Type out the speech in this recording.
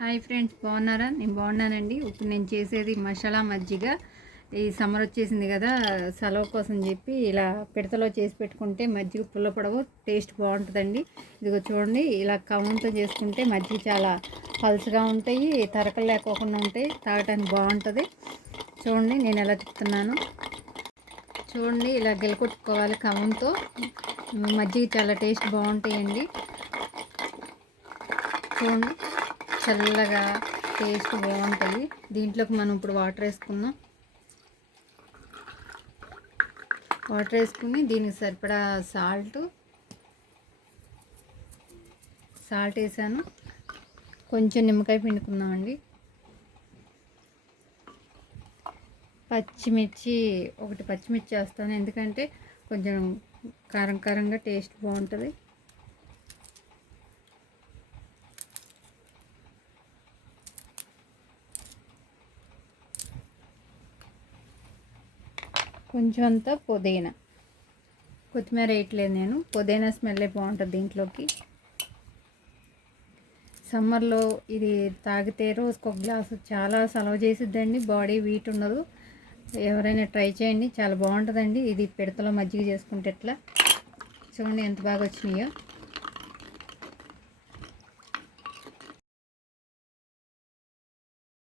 Hi friends బాగున్నారా? నేను బాగున్నానండి. ఇప్పుడు నేను చేసేది మసాలా మజ్జిగ. ఈ సమ్మర్ వచ్చేసింది కదా సెలవు కోసం చెప్పి ఇలా పిడతలో చేసి పెట్టుకుంటే మజ్జిగ పుల్లపడవు టేస్ట్ బాగుంటుందండి. ఇదిగో చూడండి ఇలా కవంతో చేసుకుంటే మజ్జిగ చాలా పలుచగా ఉంటాయి తరకలు లేకోకుండా ఉంటాయి తాగడానికి బాగుంటుంది. చూడండి నేను ఎలా చెప్తున్నాను చూడండి ఇలా గెలకొట్టుకోవాలి కవంతో మజ్జిగ చాలా టేస్ట్ బాగుంటాయండి. చూడండి. చల్లగా టేస్ట్ బాగుంటుంది. దీంట్లోకి మనం ఇప్పుడు వాటర్ వేసుకుందాం. వాటర్ వేసుకుని దీనికి సరిపడా సాల్ట్. సాల్ట్ వేసాను. కొంచెం నిమ్మకాయ పిండుకుందామండి. పచ్చిమిర్చి ఒకటి పచ్చిమిర్చి వేస్తాను. ఎందుకంటే కొంచెం కారం కారంగా టేస్ట్ బాగుంటుంది. కొంచెం అంతా పుదీనా. కొత్తిమీర వేయట్లేదు నేను. పుదీనా స్మెల్లే బాగుంటుంది దీంట్లోకి. సమ్మర్లో ఇది తాగితే రోజుకు ఒక గ్లాసు చాలా సలవ చేసిద్దండి. బాడీ వీట్ ఉండదు. ఎవరైనా ట్రై చేయండి. చాలా బాగుంటుందండి. ఇది పిడతలో మజ్జిగ చేసుకుంటే ఎట్లా? చూడండి ఎంత బాగా వచ్చినాయో.